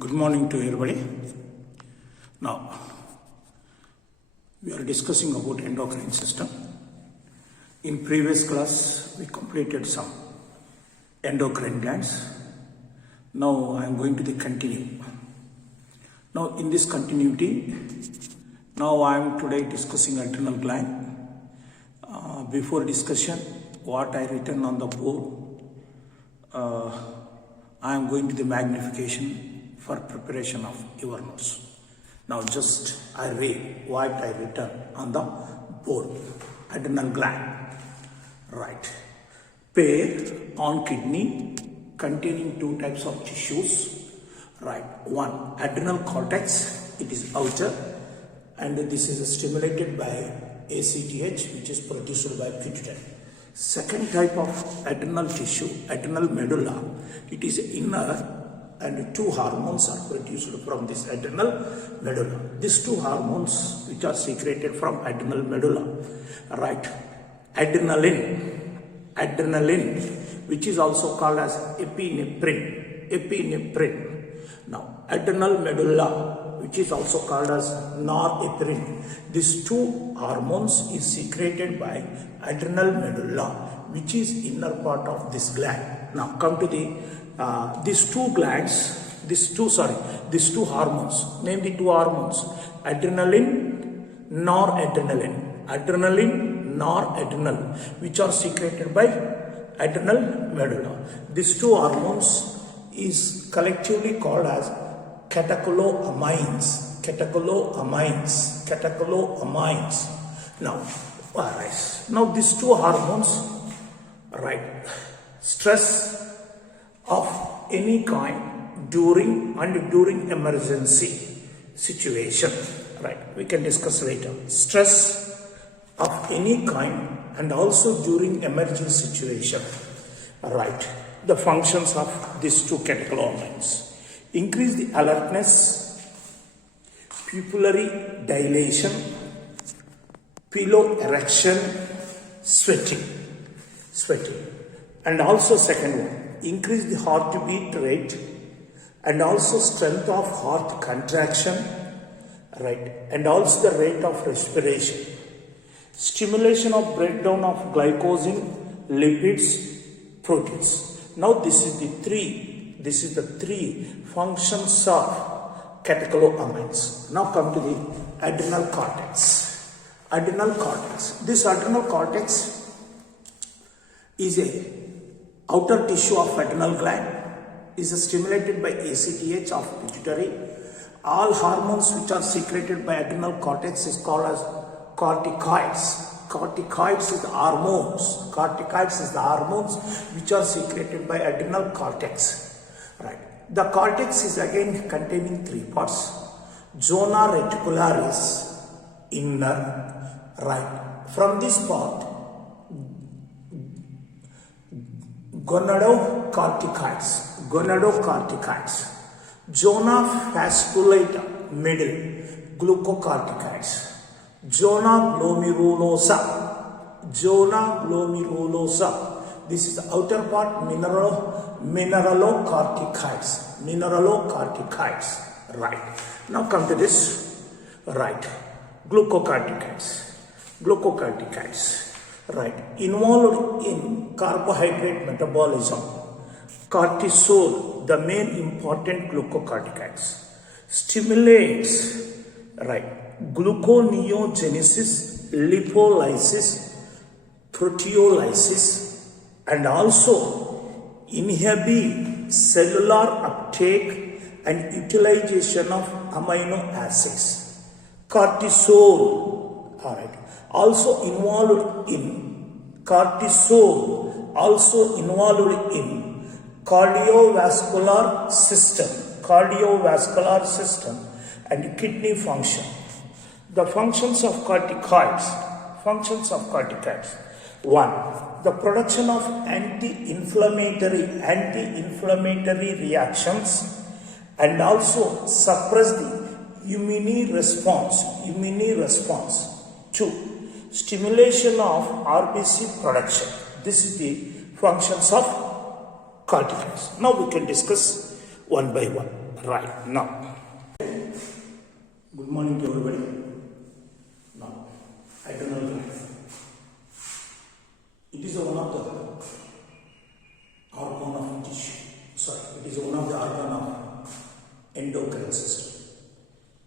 Good morning to everybody. Now, we are discussing about endocrine system. In previous class, we completed some endocrine glands. Now, I am going to continue. Now, in this continuity, now I am today discussing adrenal gland. Before discussion, what I written on the board, I am going to the magnification for preparation of your notes. Now just I read what I written on the board. Adrenal gland. Right. Pair on kidney containing two types of tissues. Right. One, adrenal cortex. It is outer and this is stimulated by ACTH, which is produced by pituitary. Second type of adrenal tissue, adrenal medulla. It is inner and two hormones are produced from this adrenal medulla. These two hormones which are secreted from adrenal medulla, right? Adrenaline, which is also called as epinephrine. Now, adrenal medulla, which is also called as norepinephrine. These two hormones is secreted by adrenal medulla, which is inner part of this gland. Now, come to the these two hormones, name the two hormones, adrenaline, noradrenal, which are secreted by adrenal medulla. These two hormones is collectively called as catecholamines. Now, now these two hormones, right, stress of any kind during emergency situation, right, we can discuss later. Stress of any kind and also during emergency situation, right. The functions of these two catecholamines: increase the alertness, pupillary dilation, piloerection, sweating, and also second one, increase the heartbeat rate and also strength of heart contraction, right, and also the rate of respiration, stimulation of breakdown of glycogen, lipids, proteins. Now this is the three functions of catecholamines. Now come to the adrenal cortex. This adrenal cortex is a outer tissue of adrenal gland, is stimulated by ACTH of pituitary. All hormones which are secreted by adrenal cortex is called as corticoids. Corticoids is the hormones which are secreted by adrenal cortex. Right. The cortex is again containing three parts. Zona reticularis, inner, right. From this part, gonadocorticoids, zona fasciculata, middle, glucocorticoids, zona glomerulosa, this is the outer part, mineralocorticoids, right. Now come to this, right, glucocorticoids, right, involved in carbohydrate metabolism. Cortisol, the main important glucocorticoids, stimulates, right, gluconeogenesis, lipolysis, proteolysis, and also inhibit cellular uptake and utilization of amino acids. Cortisol, all right, also involved in cardiovascular system and kidney function. The functions of corticoids. One, the production of anti-inflammatory reactions and also suppress the immune response. Two, stimulation of RBC production. This is the functions of corticoids. Now we can discuss one by one. Right, now. Good morning to everybody. Now, adrenal gland. It is one of the organ of tissue. Sorry, it is one of the organ of endocrine system.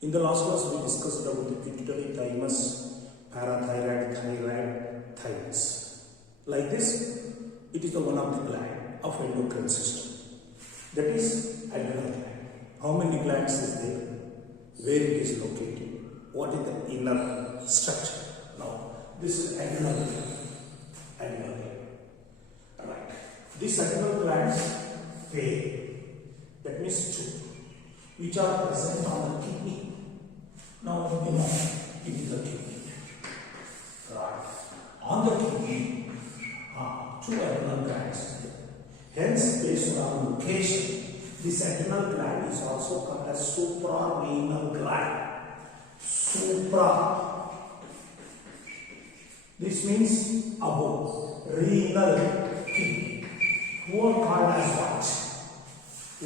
In the last class, we discussed about the pituitary, thymus, parathyroid, thyroid, thymus. Like this, it is the one of the gland of endocrine system. That is adrenal gland. How many glands is there? Where it is located? What is the inner structure? Now, this is adrenal gland. Adrenal gland. Right. These adrenal glands pair. That means two, which are present on the kidney. Now, you know, it is the kidney. Right. On the kidney, two adrenal glands. Hence, based on location, this adrenal gland is also called as suprarenal gland. Supra. This means above. Renal kidney. Who are called as what?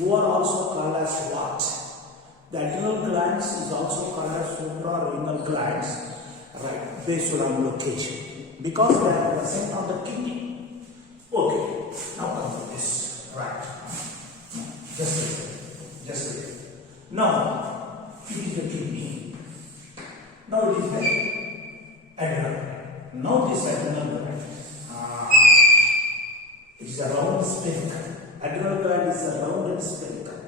Who are also called as what? The adrenal glands is also called as suprarenal glands. Right, based on location. Because they are present on the kidney. Okay, now come to this. Right. Just wait. Now, it is the kidney. Now it is the adrenal. Now this adrenal gland. It is a round spherical. Adrenal gland is a round and spherical.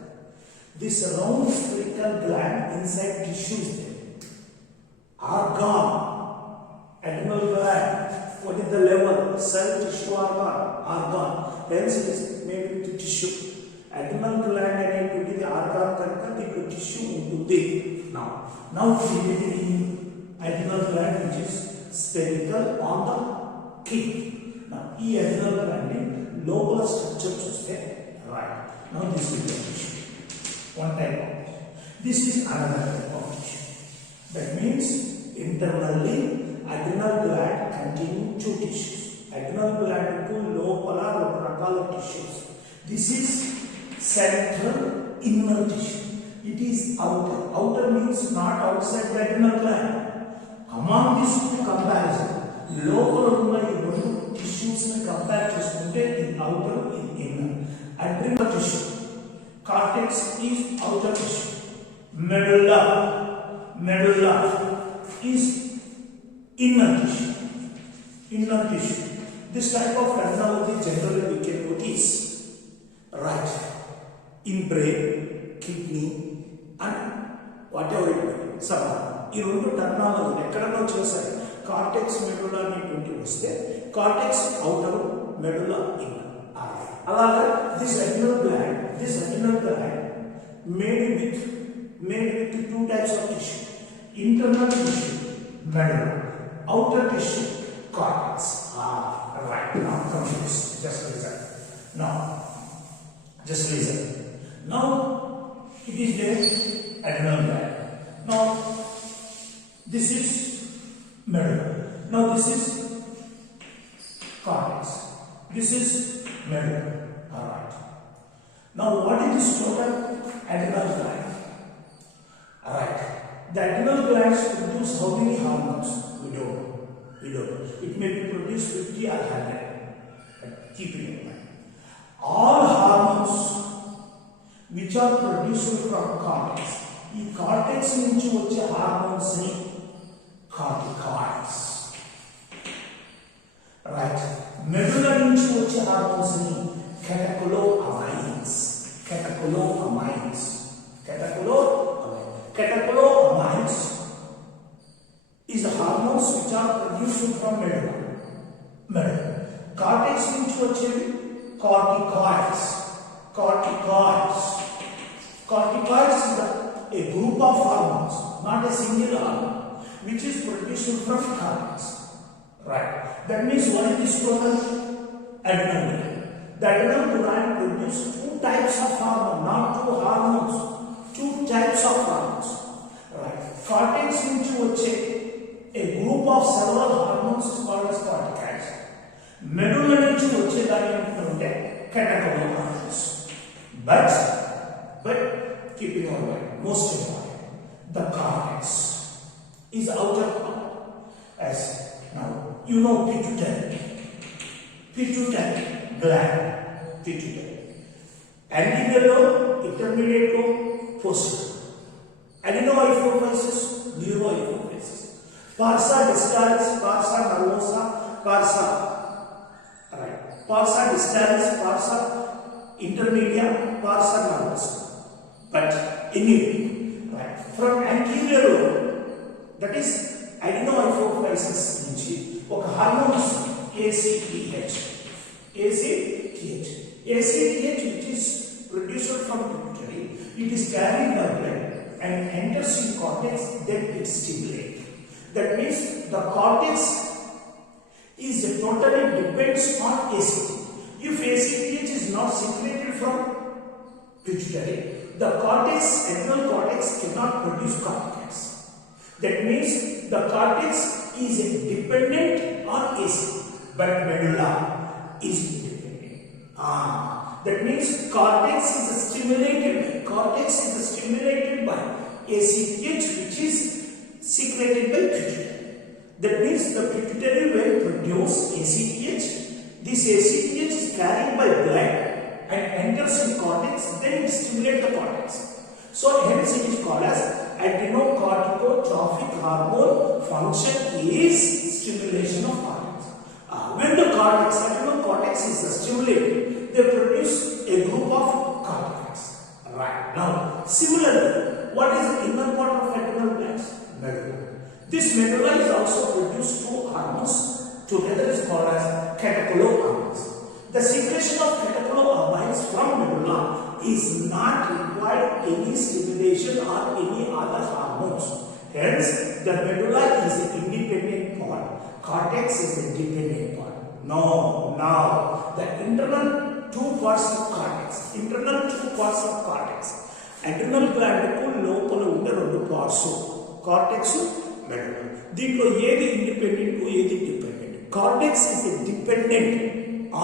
This round spherical gland inside tissues there are gone. Adrenal gland. What is the level? Cell, tissue, organ. Hence it is made with tissue. Adrenal gland అనేటువంటి organ కనుక దీంట్లో tissue ఉంటుంది. Now created in adrenal gland which is spherical on the kidney. Now ఈ adrenal gland ని లోపల structure చూస్తే right. Now this is the tissue. One type of tissue. This is another type of tissue. That means internally adrenal gland containing two tissues. Adrenal gland కు లోపల రెండు రకాల tissues. This is central inner tissue. It is outer. Outer means not outside the adrenal gland. Among these two comparison, local tissues compare chestunte in outer in inner. Adrenal tissue. Cortex is outer tissue. Medulla is inner tissue. Inner tissue. This type of terminology generally we can notice. Right. In brain, kidney, and whatever it may be. So, ఈ రెండు terminology ఎక్కడన్నా వచ్చేసరి cortex మెడులా అనేటువంటి వస్తే cortex outer మెడులా inner. అలాగే this adrenal gland made with two types of tissue. Internal tissue, medulla. Outer tissue, cortex. Right. Now come to this. Just listen. Now, it is there, adrenal gland. Now, this is medulla. Now, this is cortex. This is medulla. Alright. Now, what is this total adrenal gland? Alright. The adrenal glands produce how many hormones? We don't know. It may be produced 50 or 100. But keep it in mind. All hormones which are produced from cortex, ఈ cortex నుంచి వచ్చే hormones ని corticoids. Right. మెడులా నుంచి వచ్చే hormones ని కెటకులోఅమైన్స్. Catecholamides is the hormones which are produced from medulla. Cortex నుంచి వచ్చేవి corticoids. Corticoids is a group of hormones, not a single hormone, which is produced from cortex. Right. That means what is this total? Adrenal gland. The adrenal gland produces two types of hormone, not two hormones, two types of hormones. Right. Cortex నుంచి వచ్చే a group of several hormones is called as corticoids. Medulla నుంచి వచ్చేదాన్ని ఏమంటారంటే catecholamides. But keeping in mind, most important, the cortex is outer part. As now, you know pituitary gland, pituitary. Anterior lobe, intermediate lobe, posterior. Adenohypophysis, neurohypophysis. Parsa distalis, parsa nervosa, parsa distalis, parsa intermedia, parsa nervosa. But anyway, right, from anterior lobe, that is adenohypophysis నుంచి ఒక hormones ACTH which is produced from pituitary, it is carried by blood and enters in cortex, then it stimulates. That means the cortex is totally depends on ACTH. If ACTH is not secreted from pituitary, the adrenal cortex cannot produce cortex. That means the cortex is dependent on ACTH, but medulla is independent. That means cortex is stimulated by ACTH, which is secreted by pituitary. That means the pituitary will produce ACTH. This ACTH is carried by blood and enters in cortex, then it stimulates the cortex. So hence it is called as adrenocorticotrophic hormone function is stimulation of cortex. When the adrenal cortex is stimulated, they produce a group of cortex. Right. Now, similarly, what is the inner part of adrenal glands? Medulla. This medulla is also produced two hormones. Together is called as catecholamines. The secretion of catecholamines from medulla is not required any stimulation or any other hormones. Hence, the medulla is an independent part. Cortex is a dependent part. Now, the internal two parts of cortex. Adrenal gland ku lopala unde rendu parts. Cortex, medulla. Deeplo ఏది independent ఏది dependent. Cortex is a dependent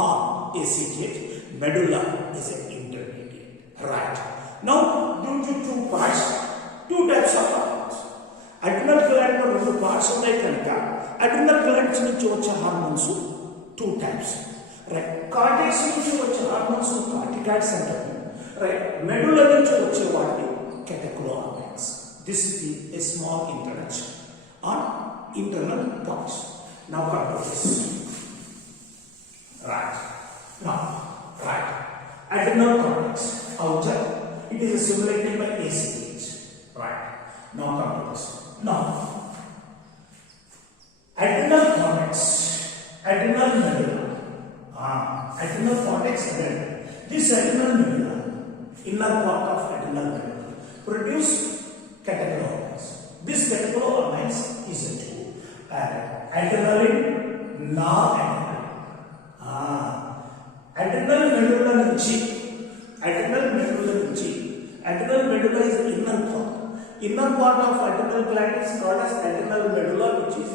on ACTH. Medulla is an intermediate. Right. Now, due to two types of hormones. Adrenal gland లో రెండు parts ఉన్నాయి కనుక adrenal gland నుంచి వచ్చే hormones two types. Right. Cortex నుంచి వచ్చే హార్మోన్స్ కార్టికాయిడ్స్ అంటారు. Right. Medulla నుంచి వచ్చే వాటిని catecholamines. This is a small introduction on internal parts. Now come to this. Right. Adrenal cortex, outer, it is stimulated by ACTH. Right. Now come to this. Now, adrenal cortex, adrenal medulla. Adrenal cortex, this adrenal medulla, inner part of adrenal medulla, produce catecholamines. This catecholamines is a two. Adrenaline, noradrenaline. Adrenal medulla నుంచి adrenal medulla is inner part of adrenal gland is called as adrenal medulla, which is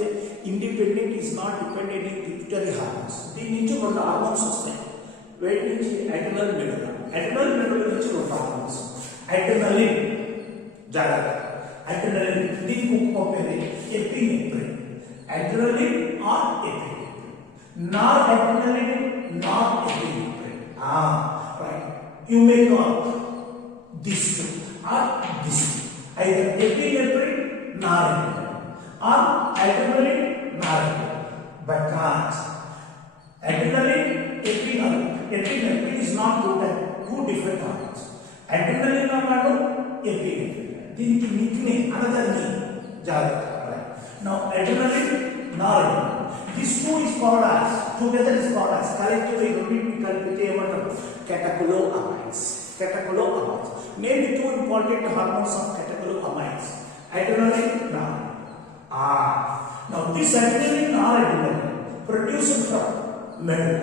independent, is not dependent on pituitary hormones. దీని నుంచి రెండు hormones వస్తాయి. వేటి నుంచి adrenal medulla నుంచి రెండు hormones. Adrenaline, దీనికి పంపేది epinephrine. Adrenaline or epinephrine. Noradrenaline, norepinephrine. Right. You may know these two or these two. Either epinephrine, noradrenaline, or adrenaline, noradrenaline. But not adrenaline, epinephrine is not two different hormones. Adrenaline or epinephrine. దీనికి nickname, another name. Now, adrenaline, noradrenaline. These two is called as, together is called as, collectively catecholamines. Name the two important hormones of catecholamines. Adrenaline, noradrenaline. Now, this adrenaline, noradrenaline produced from medulla.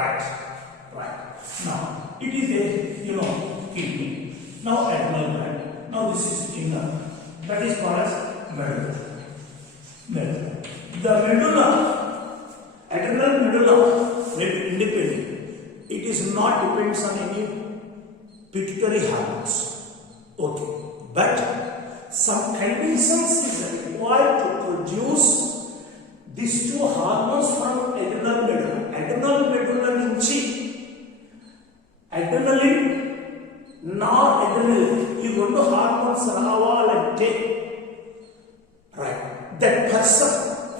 Right. Now, it is a, kidney. Now, adrenal gland. Now, this is inner. That is called as medulla. The medulla, adrenal medulla, will be independent. It is not depends on any pituitary hormones. But some conditions is required to produce these two hormones from adrenal medulla. Adrenal medulla నుంచి adrenaline, noradrenaline, ఈ రెండు hormones రావాలంటే right, that person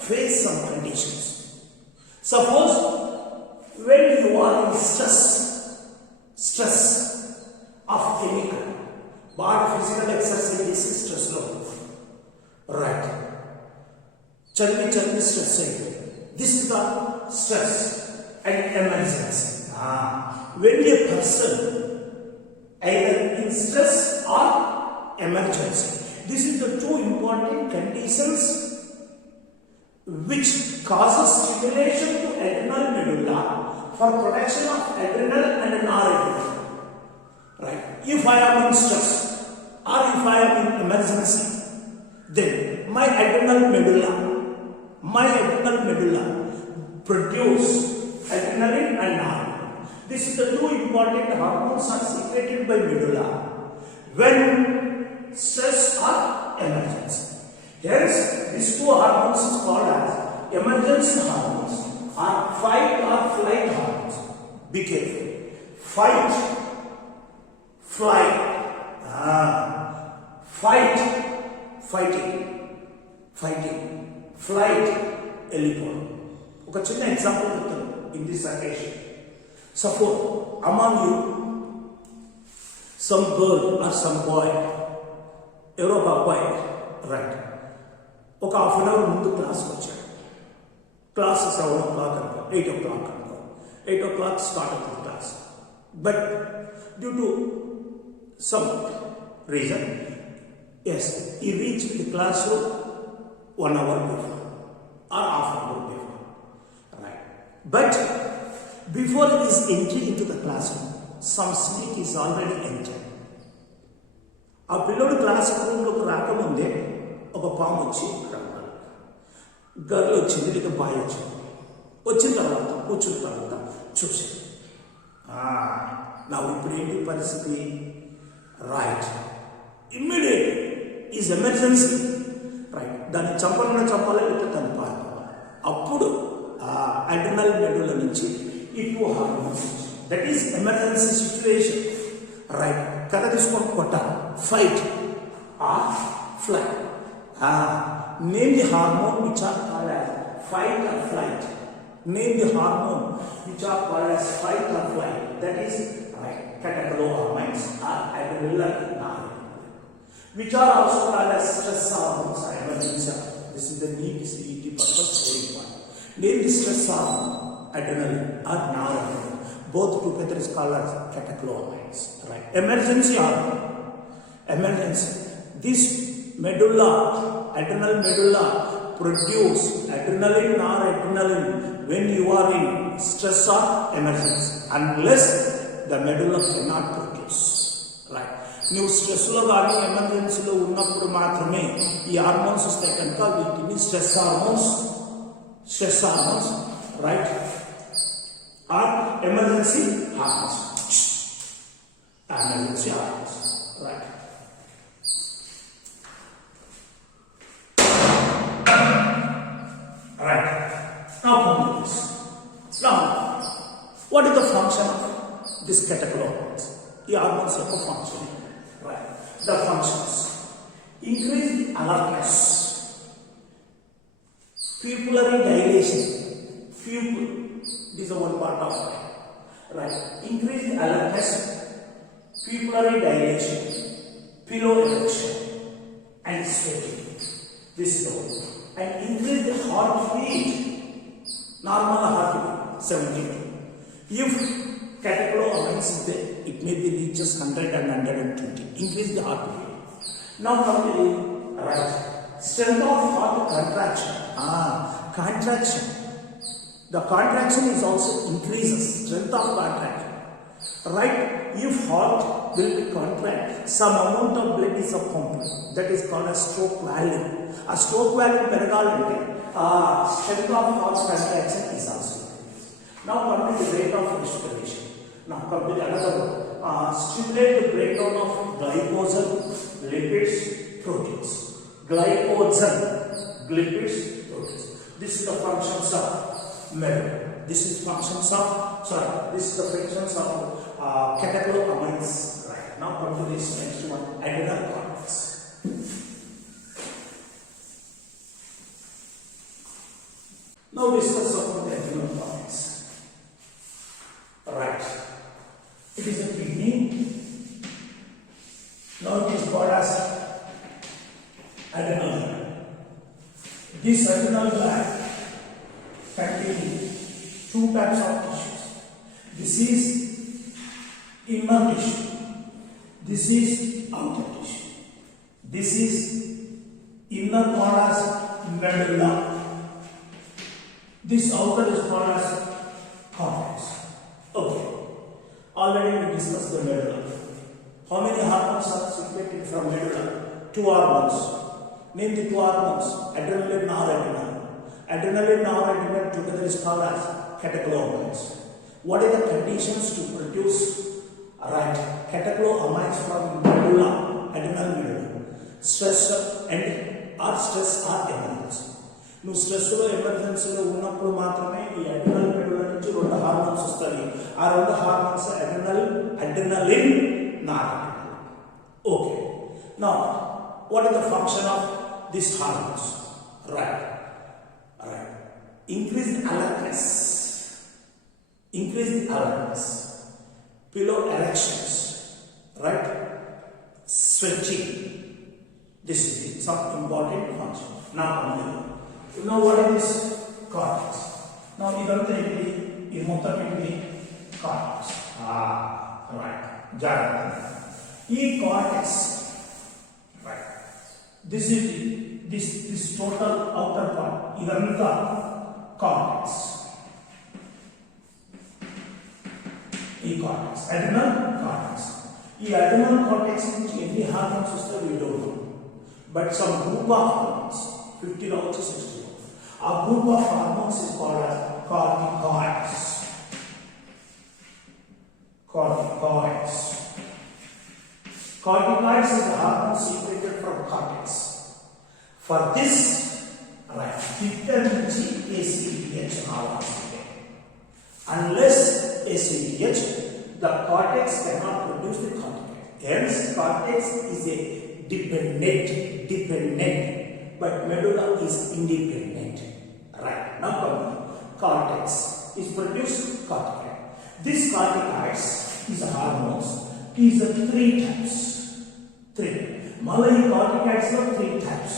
face some conditions. Suppose when you are in stress of any kind, body physical exercise is stress lo, right, chandi stress ayindi. This is the stress and emergency. When a person either in stress or emergency, this is the two important conditions which causes stimulation to adrenal medulla for production of adrenal and noradrenal. Right? If I am in stress or if I am in emergency, then my adrenal medulla produce adrenaline and noradrenaline. This is the two important hormones are secreted by medulla when stress or emergency. Hence, these two hormones is called as emergency hormones or fight or flight hormones. Be careful. Fight, flight, fighting, flight, వెళ్ళిపోవడం. ఒక చిన్న example చెప్తాను in this occasion. Suppose among you some girl or some boy, ఎవరో ఒక అబ్బాయి right ఒక half an hour ముందు క్లాస్కి వచ్చాడు. క్లాస్ 7 o'clock అనుకో, 8 o'clock అనుకో, 8 o'clock స్టార్ట్ అవుతుంది class. But due to some reason he reached the classroom 1 hour before or half an hour before. Right. But before his entry into the classroom, some snake is already entered. ఆ పిల్లోడు class రూమ్లోకి రాకముందే ఒక పాము వచ్చి girl వచ్చింది, లేక bye వచ్చింది. వచ్చిన తర్వాత కూర్చున్న తర్వాత చూసి నా ఇప్పుడు ఏంటి పరిస్థితి, right, immediate is emergency, right, దాన్ని చంపాలన్నా చంపాలి, లేకపోతే దాన్ని పారిపోవాలి. అప్పుడు అడ్రినల్ మెడుల నుంచి ఈ two hormones, that is emergency situation, right, కథ తీసుకొని కొట్టాలి, fight or fly. Name the hormone which are called as fight or flight. Name the hormone which are called as fight or flight. That is right, catechol-hormones or adrenal gland, which are also called as stress hormones or emergency. This is the need purpose very important. Name the stress hormone, adrenaline or noradrenaline. Both together is called as catechol-hormones. Right. Emergency hormone. Emergency. This medulla, adrenal medulla, produce adrenaline or adrenaline when you are in stress or emergency, unless the medulla cannot produce. Right. నువ్వు స్ట్రెస్లో కానీ ఎమర్జెన్సీలో ఉన్నప్పుడు మాత్రమే ఈ hormones వస్తాయి కనుక వీటిని stress hormones, right, or emergency hormones, right. Right. Now come to this. Now, what is the function of this catechol-hormones? The hormones have a function. Right. The functions increase the alertness, pupillary dilation. Pupil, this is one part of it. Right. Increase the alertness, pupillary dilation, pillow erection, and sweating. This is the one. And increase the heartbeat, normal heartbeat, 70. If catechol-hormones is there, it may be reaches 100 and 120. Increase the heartbeat. Now come to the right. Strength of heart contraction. Contraction. The contraction is also increases. Strength of contraction. Right? If heart will be contract, some amount of blood is pumped. That is called a stroke value. A stroke value పెరగాలంటే strength of heart contraction is also increased. Now come to the rate of respiration. Now come to the another one. Stimulate the breakdown of glycogen, lipids, proteins. Glycogen, lipids, proteins. This is the functions of medulla. This is functions of, this is the functions of catecholamines. Right. Now come to this next one, adrenal cortex. Now discuss about the adrenal cortex. Right. It is a kidney. Now it is called as adrenal gland. This adrenal gland contains two types of tissues. This is inner tissue. This is outer tissue. This is inner called as medulla. This outer is called as cortex. Okay. Already we discussed the medulla. How many hormones are secreted from medulla? 2 hormones. Name the 2 hormones. Adrenal and noradrenal. Adrenal and noradrenal together is called as catecholamines. What are the conditions to produce catecholamines from medulla, adrenal medulla? Stress and or stress or emergency. నువ్వు స్ట్రెస్లో ఎమర్జెన్సీలో ఉన్నప్పుడు మాత్రమే ఈ adrenal మెడుల నుంచి 2 hormones వస్తాయి. ఆ 2 hormones adrenaline, noradrenaline. Okay. Now what is the function of this hormones? Right. Increased alertness, pillow erections, right? Stretching. This is some important function. Now you know what is this? Cortex. Now idantha indi ee mottam indi cortex. Right. Jarata. Ee cortex, right? This is this total outer part. Idantha cortex. E cortex, adrenal cortex. E adrenal cortex nunchi enni hormones vastayo we don't know, but some group of hormones 50 or 60. A group of hormones is called as corticoids. Corticoids is the hormone secreted from cortex. For this, right, bitter nunchi ACTH hormones. Unless ACTH, the cortex cannot produce the corticoid. Hence, cortex is a dependent, but medulla is independent. Right. Now, cortex is produced corticoid. This corticoids is hormones. Is 3 types. 3. Malay corticoids are 3 types.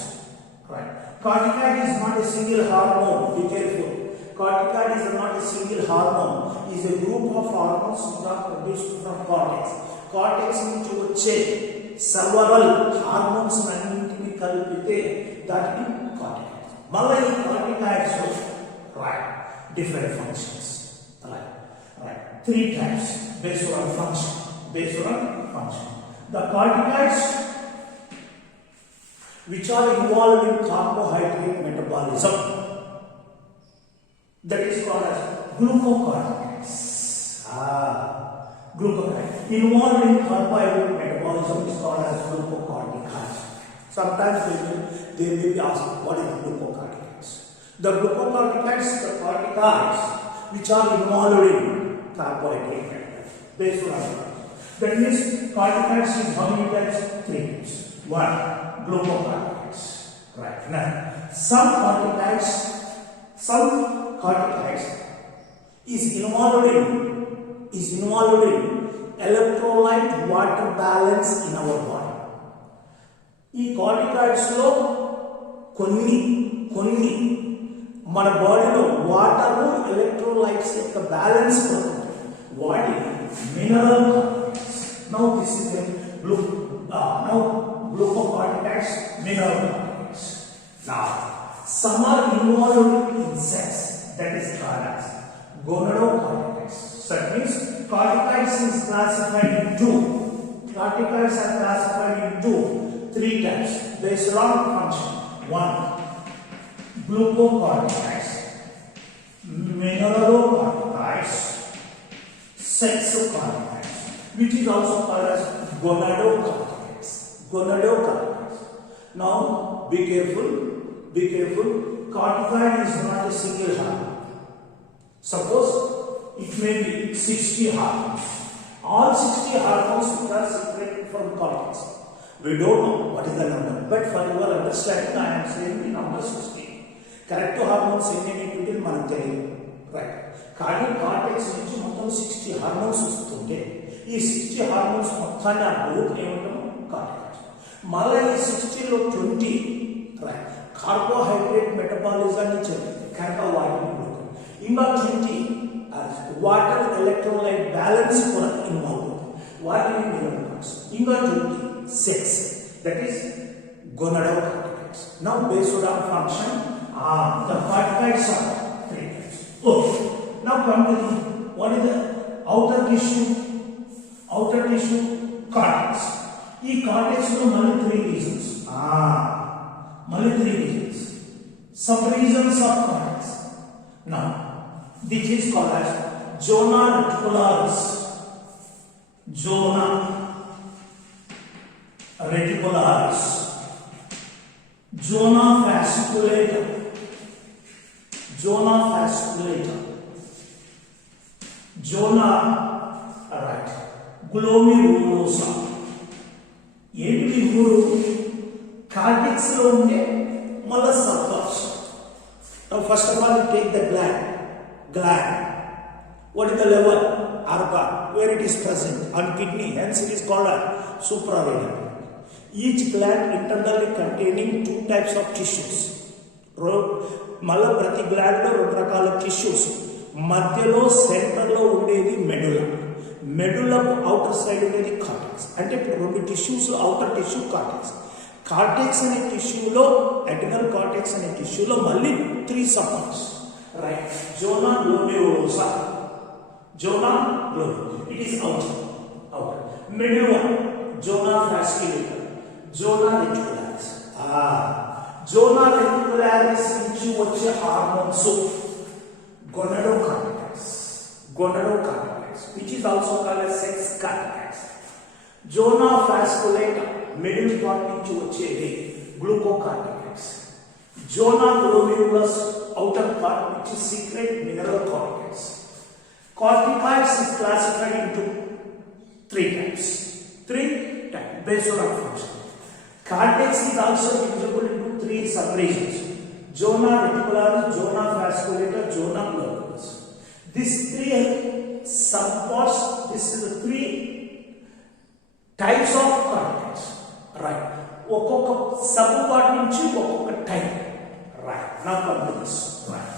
Right. Corticoid is not a single hormone. Be careful. Corticoid is not a single hormone. It is a group of hormones which are produced from cortex. Cortex means to check several hormones nannintini kalpite that is corticoid. Malay corticoids right, different functions. Right. 3 types based on function. The corticoids which are involved in carbohydrate metabolism, that is called as glucocorticoids. Glucocorticoids involved in carbohydrate metabolism is called as glucocorticoids. Sometimes they may be asked, what is glucocorticoids? The glucocorticoids, the corticoids which are involved in carbohydrate metabolism. Based on that means corticoids is how many types? 3 types. 1. Glucocorticoids. Right. Now, some corticoids is involved in electrolyte water balance in our body. ఈ corticoids లో కొన్ని మన బాడీలో water electrolytes యొక్క balance ఉంటుంది. వాటి mineral corticoids. Now this is glucocorticoids, mineral corticoids. Now some are involved in sex, that is called as gonadocorticoids. That means corticoids is classified into 3 types based on function. 1. Glucocorticoids, mineralocorticoids, sexocorticoids, which is also called as gonadocorticoids. Now be careful, be careful. Corticoid is not a single hormone. Suppose it may be 60 hormones. All 60 hormones which are secreted from cortex. We don't know what is the number, but for your understanding, I am saying the number 60. Correct hormones in మనకు తెలియదు, right? కానీ cortex నుంచి మొత్తం 60 hormones వస్తుంటే ఈ 60 hormones మొత్తాన్ని ఆ group ఏమంటాము? కార్టికాయిడ్స్. మళ్ళీ ఈ 60లో 20 రైట్ కార్బోహైడ్రేట్ మెటబాలిజాన్ని చెప్తుంది కనుక వాటిని ఇంకా 20 వాటర్ ఎలక్ట్రోలైట్ బ్యాలెన్స్ కూడా ఇన్వాల్వ్ అవుతుంది, వాటిని న్యూరోన్స్. ఇంకా 20 sex, that is gonadocorticoids. Now based on function, the corticoids are 3 types. Okay. Now come to what is the outer tissue? Outer tissue cortex. ఈ cortex లో మళ్ళీ 3 regions. మళ్ళీ 3 regions. Sub-regions of cortex. Now this is called as zona reticularis. Zona reticularis. Zona fasciculatum. Zona fasciculatum. Zona right glomerulosa. ఏంటి మూడు cortex లో ఉండే మళ్ళా సబ్పార్ట్స్. Now first of all we take the gland. What is the level? Organ where it is present on kidney, hence it is called a suprarenal. Each gland internally containing 2 types of tissues. మళ్ళా ప్రతి gland లో 2 రకాల tissues. మధ్యలో centre లో ఉండేది medulla. Medulla outer side ఉండేది cortex. అంటే ఇప్పుడు 2 tissues, outer tissue cortex. Cortex అనే టిష్యూలో, అడ్రినల్ కార్టెక్స్ అనే టిష్యూలో మళ్ళీ 3 subparts. Right zona glomerulosa. Zona glomerulosa, it is outer. Middle one zona fasciculata. Zona reticularis. Zona reticularis నుంచి వచ్చే hormones gonadocorticoids. Which is also called as sex corticoids. Zona fasciculatum middle part నుంచి వచ్చేది glucocorticoids. Zona glomerulus outer part which is secret mineral corticoids. Corticoids is classified into 3 types. 3 types based on function. Cortex is also divisible into 3 subregions: zona reticularis, zona fasciculatum, zona glomerulus. These 3 subparts, this is the 3 types of cortex. Right. ఒక్కొక్క sub part నుంచి ఒక్కొక్క type. Right. Now come to this. Right.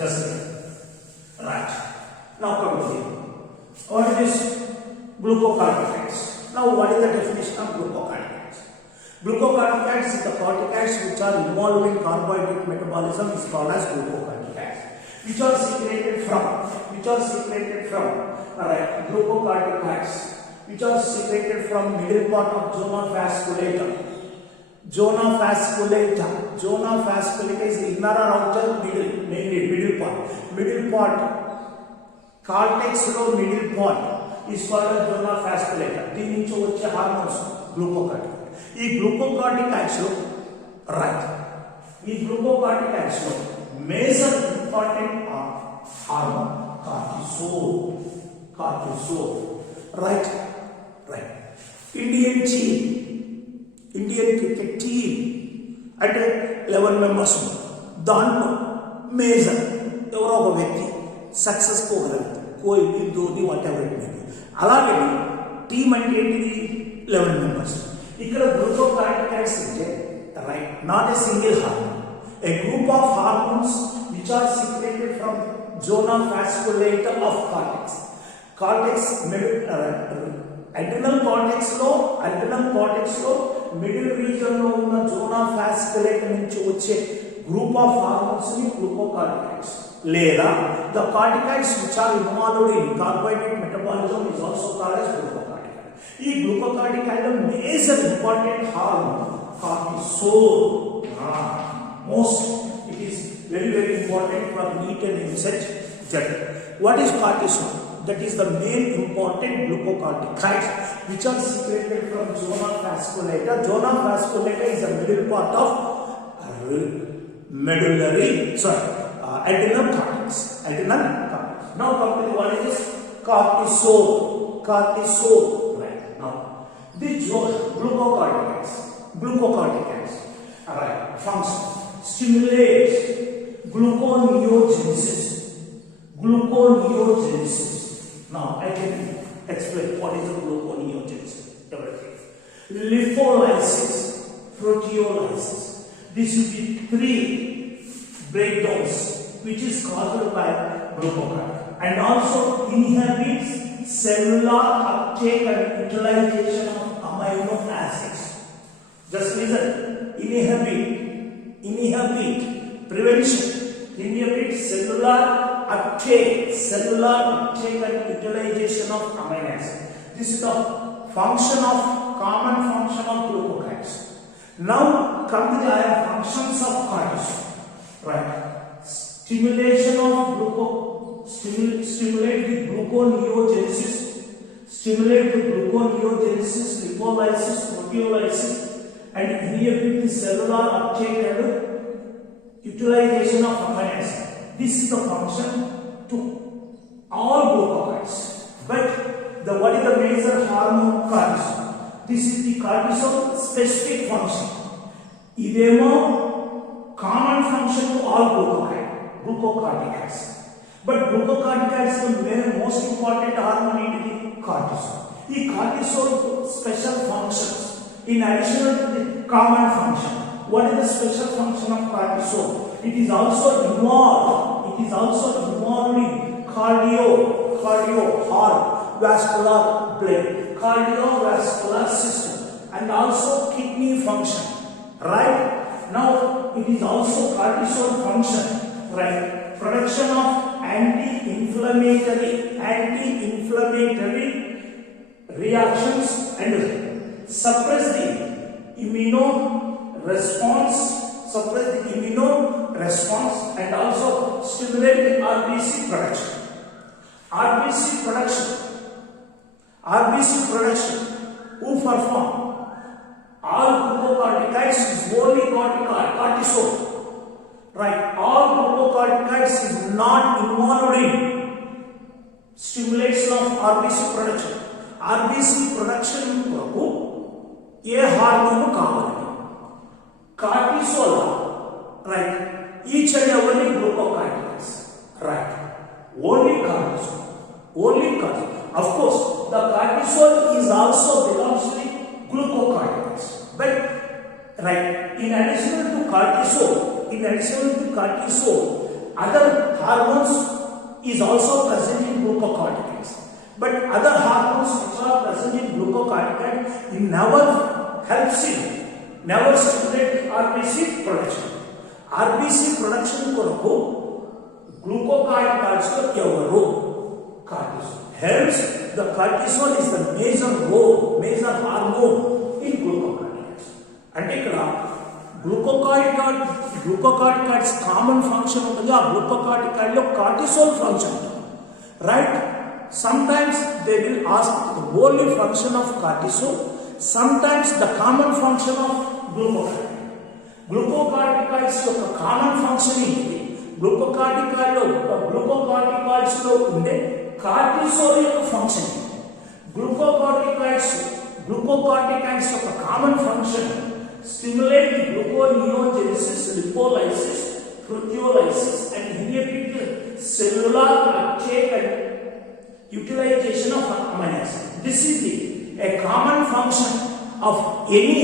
Just right. Now come to here. What is this? Glucocorticoids. Now what is the definition of glucocorticoids? Glucocorticoids is the corticoids which are involved in carbohydrate metabolism is called as glucocorticoids. Which are secreted from glucocorticoids which are secreted from middle part of zona fasciculatum. Zona fasciculata is inner or outer? Mainly middle part. Cortex లో middle part is called as zona fasciculata. దీని నుంచి వచ్చే hormones glucocorticoid. ఈ glucocorticoids లో major important hormone cortisol. Right. Indian cricket team అంటే 11 members, దాంట్లో మేజర్ ఎవరో ఒక వ్యక్తి సక్సెస్ పోగలుగుతారు. Kohli, Dhoni, whatever it may be. అలాగే టీమ్ అంటే ఏంటిది? 11 మెంబర్స్. ఇక్కడ గ్లూకోకార్టికాయిడ్స్ అంటే right not a single hormone, a group of hormones which are secreted from zona fasciculata of cortex. Adrenal cortex లో మిడిల్ రీజన్ లో ఉన్న జోనా fasciculata నుంచి వచ్చే గ్రూప్ ఆఫ్ హార్మోన్స్ ని గ్లూకోకార్టికాయిడ్స్ లేదా the corticoids which are involved in carbohydrate metabolism is also called as glucocorticoid. ఈ glucocorticoid major important hormone cortisol. Most it is very important for meat and insect journey. What is cortisol? that is the main important glucocorticoids which are secreted from zona vasculator. Zona vasculator is the middle part of adrenal cortex. Adrenal cortex. Now come to what is this? Cortisol. Cortisol. Right. Now, these glucocorticoids. Alright. Function. Stimulates gluconeogenesis. Gluconeogenesis. Now I can explain what is the gluconeogenesis. Lipolysis, proteolysis. This will be three breakdowns which is caused by glucocorticoid, and also inhibits cellular uptake and utilization of amino acids. Just listen. Inhibit prevention, inhibit cellular uptake and utilization of amino acids. This is the common function of glucocorticoids. Now come to the higher functions of cortisol. Right. Stimulate the gluconeogenesis, lipolysis, proteolysis, and inhibit the cellular uptake and utilization of amino acids. This is the function to all glucocorticoids. But what is the major hormone? Cortisol. This is the cortisol specific function. Idemo common function to all glucocorticoids. But glucocorticoids is the most important hormone in the cortisol. The cortisol special functions in addition to the common function. What is the special function of cortisol? It is also involved in cardiovascular blood, cardiovascular system, and also kidney function. Right? Now it is also cortisol function. Right? Production of anti-inflammatory reactions and suppress the immune response, and also stimulate the RBC production. RBC production. Who perform? All glucocorticoids is only cortisol. Right? All glucocorticoids is not involved in stimulation of RBC production. RBC production కొరకు ఏ hormone కావాలి? Cortisol. Right? Each and every glucocorticoids. Right? Only cortisol. Of course, the cortisol is also belongs to the glucocorticoids. But right, in addition to cortisol, other hormones is also present in glucocorticoids. But other hormones which are present in glucocorticoid, it never stimulate the RBC production. RBC production కొరకు glucocorticoids లో ఎవరు? Cortisol. Hence, the cortisol is the major hormone in glucocorticoids. అంటే ఇక్కడ glucocorticoids common function ఉంటుంది. ఆ glucocorticoid లో cortisol function ఉంటుంది. Right? Sometimes they will ask the only function of cortisol, sometimes the common function of glucocorticoid. Glucocorticoids యొక్క common function ఏంటి? glucocorticoids లో ఉండే కార్టిసోల్ యొక్క ఫంక్షన్. glucocorticoids యొక్క common function stimulate the gluconeogenesis, lipolysis, proteolysis, and inhibit the cellular uptake and utilization of amino acid. This is a common function of any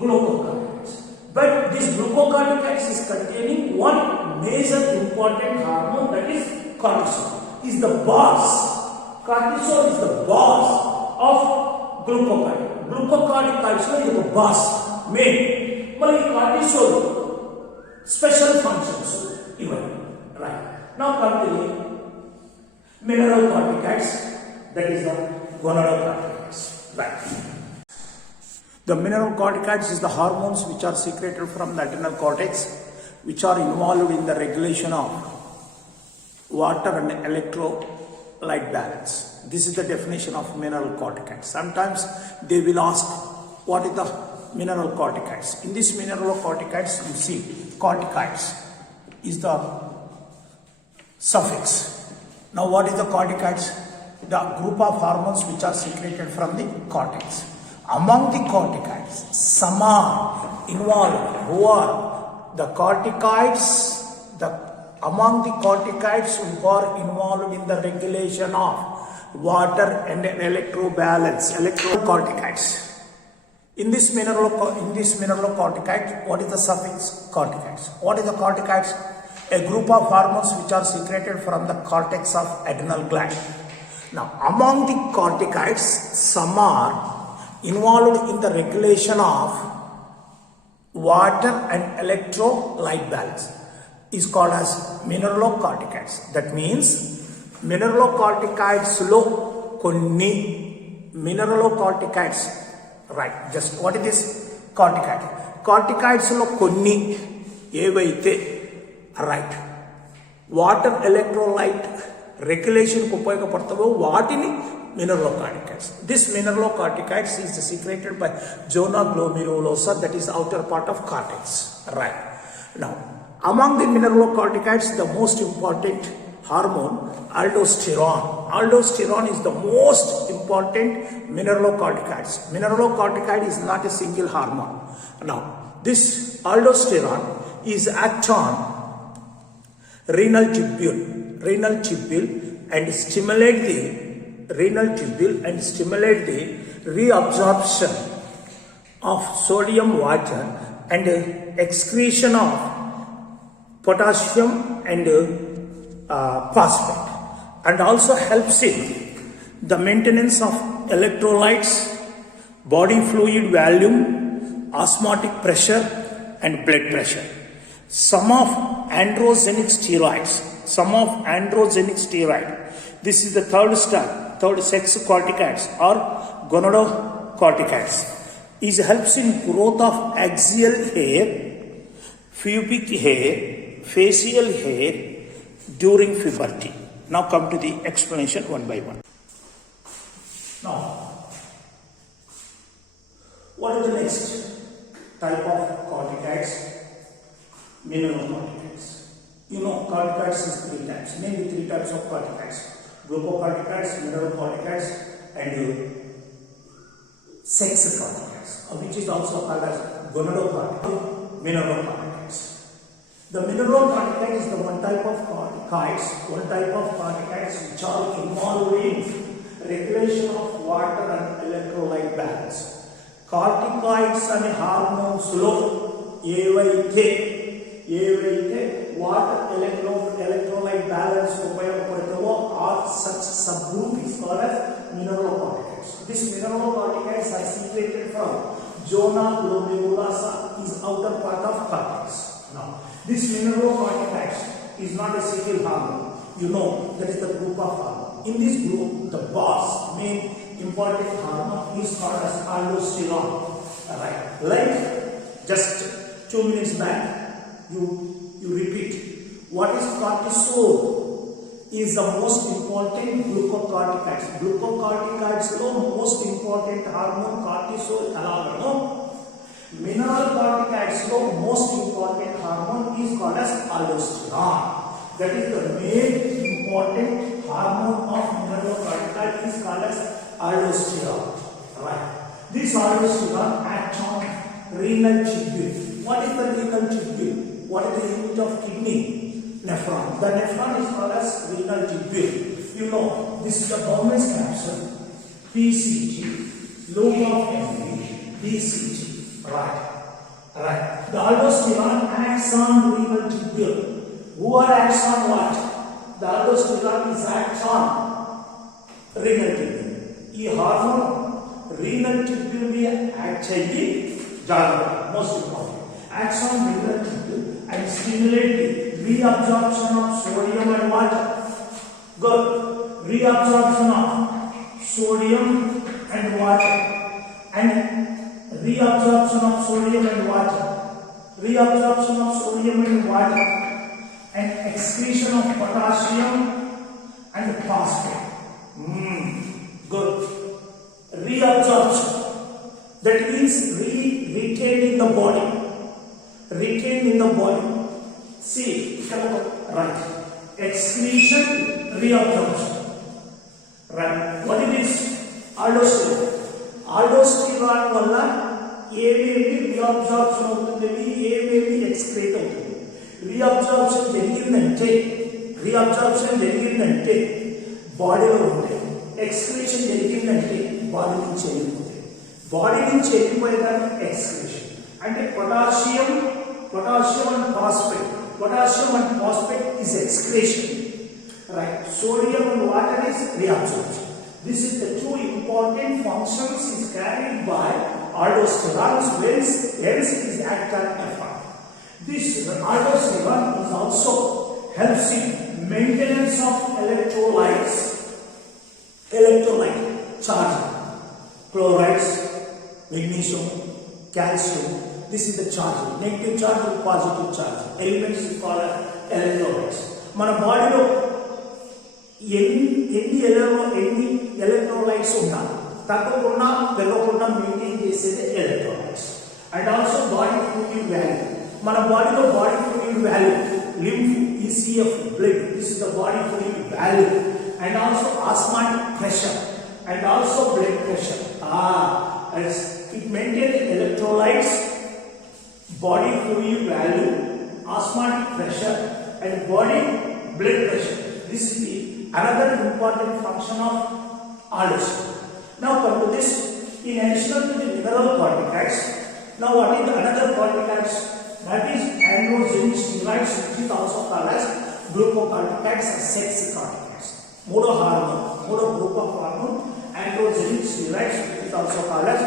glucocorticoids. But this glucocorticoids is containing one major important hormone, that is cortisol. Is the boss. Cortisol is the boss of glucocorticoids. Glucocorticoids is the boss. Main. But cortisol special functions even. Right. Now come to the mineralocorticoids, that is the gonadotropins. Right. The mineralocorticoids is the hormones which are secreted from the adrenal cortex, which are involved in the regulation of water and electrolyte balance. This is the definition of mineral corticoids. Sometimes they will ask, what is the mineral corticoids? In this mineral corticoids, you see corticoids is the suffix. Now what is the corticoids? The group of hormones which are secreted from the cortex. Among the corticoids, some are involved. Who are the corticoids? Among the corticoids who are involved in the regulation of water and electrobalance, electrocorticoids. In this mineral corticoid, what is the suffix? Corticoids. What is the corticoids? A group of hormones which are secreted from the cortex of adrenal gland. Now, among the corticoids, some are involved in the regulation of water and electrolyte balance. Is called as mineralocorticoids. That means mineralocorticoids lo konni mineralocorticoids. Right. Just what is this? Corticoid. Corticoids lo konni evaithe right. Water electrolyte regulation ku upayogapadtavo vaatini mineralocorticoids. This mineralocorticoids is secreted by zona glomerulosa, that is outer part of cortex. Right. Now, among the mineralocorticoids, the most important hormone, aldosterone. Aldosterone is the most important mineralocorticoids. Mineralocorticoid is not a single hormone. Now, this aldosterone is act on renal tubule and stimulate the reabsorption of sodium, water and excretion of potassium and phosphate, and also helps in the maintenance of electrolytes, body fluid volume, osmotic pressure and blood pressure. Some of androgenic steroid, this is the third sex corticoids or gonadocorticoids, helps in growth of axial hair, pubic hair, facial hair during puberty. Now come to the explanation one by one. Now, what is the next type of corticoids? Mineralocorticoids. You know, corticoids is three types. Mainly three types of corticoids: glucocorticoids, mineralocorticoids, and sex corticoids, which is also called as gonadocorticoids, mineralocorticoids. The mineralocorticoid is the one type of corticoids which are involved in regulation of water and electrolyte balance. Corticoids and hormones lo evaithe water electrolyte balance upayogapadtavo or such subgroup is called as mineralocorticoids. These mineralocorticoids are secreted from zona glomerulosa, is outer part of cortex. Now, this mineralocorticoids is not a single hormone. You know, that is the group of hormones. In this group, the boss, main important hormone is called as aldosterone. Right. Like just 2 minutes back, you repeat. What is cortisol? Is the most important glucocorticoids. Glucocorticoids lo most important hormone cortisol alone. Mineralocorticoids lo most important hormone is called as aldosterone. That is the main important hormone of mineralocorticoid is called as aldosterone. Right. This aldosterone acts on renal tubule. What is the renal tubule? What is the unit of kidney? Nephron. The nephron is called as renal tubule. You know, this is the Bowman's capsule, PCT, lobe of Henry, DCT. Right. The aldosterone acts on renal tubule. Who acts on what? The aldosterone is acts on renal tubule. ಈ hormone renal tubule actually most important. Acts on renal tubule and stimulate the reabsorption of sodium and water. Good. Reabsorption of sodium and water. And reabsorption of sodium and water. Reabsorption of sodium and water. And excretion of potassium and phosphate. reabsorption. That means retained in the body. Retained in the body. See, right. Excretion, reabsorption. Right. What it is? Aldosterone. Aldosterone వల్ల ఏమేమి reabsorption అవుతుంది, ఏమేమి excrete అవుతుంది. Reabsorption జరిగిందంటే బాడీలో ఉంటాయి. Excretion జరిగిందంటే body నుంచి వెళ్ళిపోతాయి. బాడీ నుంచి వెళ్ళిపోయేదాన్ని ఎక్స్క్రీషన్ అంటే potassium and phosphate. Potassium and phosphate is excretion, right? Sodium and water is reabsorption. This is the two important functions is carried by aldosterone. Else it is act on effort. This aldosterone is also helps in maintenance of electrolyte charge, chlorides, magnesium, calcium. This is the charge, negative charge and positive charge. Elements is called electrolytes. మన బాడీలో ఎన్ని electrolytes ఉన్నా తగ్గకుండా పెరగకుండా maintain చేసేది electrolytes. And also body fluid value. మన బాడీలో body fluid value lymph, ECF, blood. This is the body fluid value. And also osmotic pressure and also blood pressure. It maintains electrolytes, body fluid value, osmotic pressure and body blood pressure. This is the another important function of aldosterone. Now come to this, in addition to the mineral corticoids, now what is the another corticoids? That is androgenic steroids, which is also called as glucocorticoids or sex corticoids. Modo group of hormone, androgenic steroids, which is also called as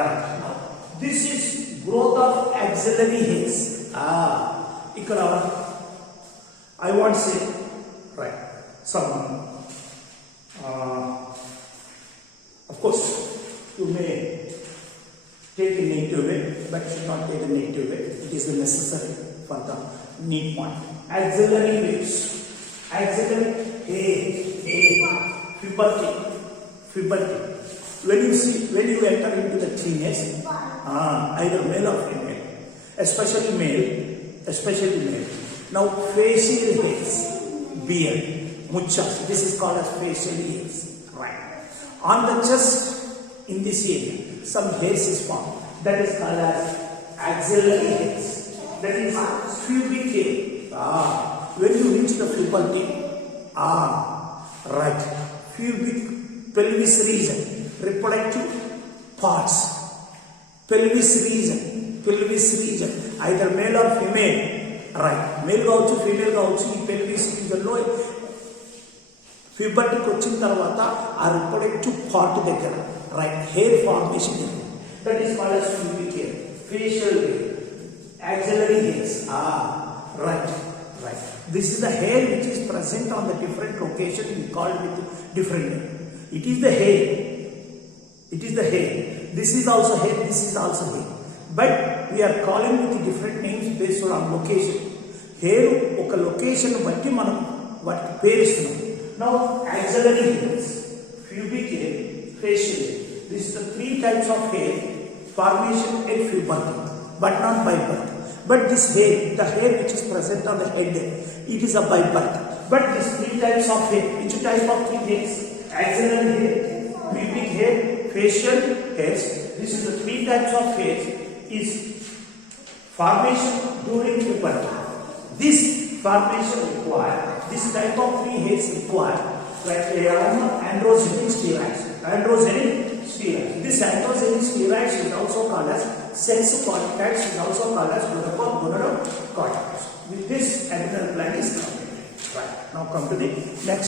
right. Now this is growth of axillary hairs. Ikkada I want to say right some of course you may take a negative way, but should not take a negative way. It is necessary for the need point. Axillary hairs, axillary hair, puberty. When you enter into the teenage, either male or female, especially male. Now facial hairs, beard, muchas. This is called as facial hairs, right? On the chest, in this area, some hairs is formed. That is called as axillary hairs. That is pubic hair. When you reach the puberty, right? Pubic, pelvis region, reproductive parts, pelvis region, either male or female, right? Male కావచ్చు, female కావచ్చు. ఈ pelvis region లో puberty వచ్చిన తర్వాత ఆ reproductive part దగ్గర, right, hair formation ఉంది. That is called as pubic hair, facial hair, axillary hairs. Right. This is the hair which is present on the different location. We call it with different name. It is the hair. This is also hair. But we are calling with different names based on location. Hair oka location batti manam vaatiki peru istunam. Now axillary hairs, pubic hair, facial hair. This is the three types of hair formation at puberty, but not by birth. But this hair, the hair which is present on the head, it is a by birth. But these three types of hair, which type of three hairs? Axillary hair, pubic hair, facial hairs. This is the three types of hairs is formation during puberty. This formation required, this type of three hairs required, like androgenic steroids. This androgenic steroids is also called as sex corticoids, is also called as gonadocorticoids. With this, adrenal gland is completed. Right. Now come to the next.